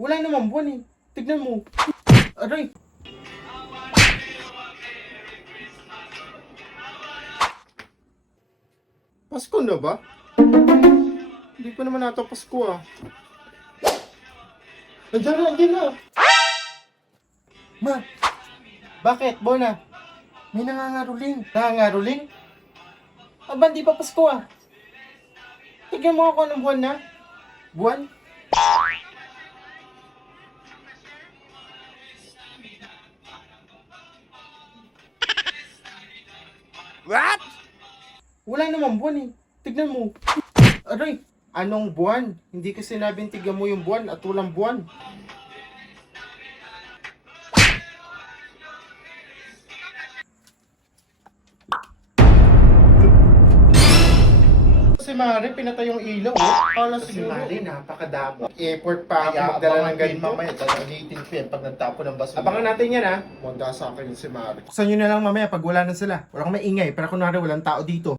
Wala naman buwan eh. Tignan mo. Aray. Pasko na ba? Hindi pa naman nata Pasko ah. Nandiyan na. Ma, bakit, Bona? May nangangaruling. Nangangaruling? Aba, di pa Pasko ah. Tignan mo ako ng buwan na. Buwan? What? Wala naman buwan eh. Tignan mo. Aray, anong buwan? Hindi ka sinabing tignan mo yung buwan at walang buwan. Si Mari, pinatay yung ilaw. Kala Si siguro. Mari, napakadamo. Effort pa ako Kaya magdala abangan ng ko yun ganito. mamaya, gagamitin ko yan pag nagtapo ng basura. Abangan natin yan ha. Manda sa akin si Mari. Buksan nyo na lang mamaya pag wala na sila. Wala kang maingay, pero kunwari walang tao dito.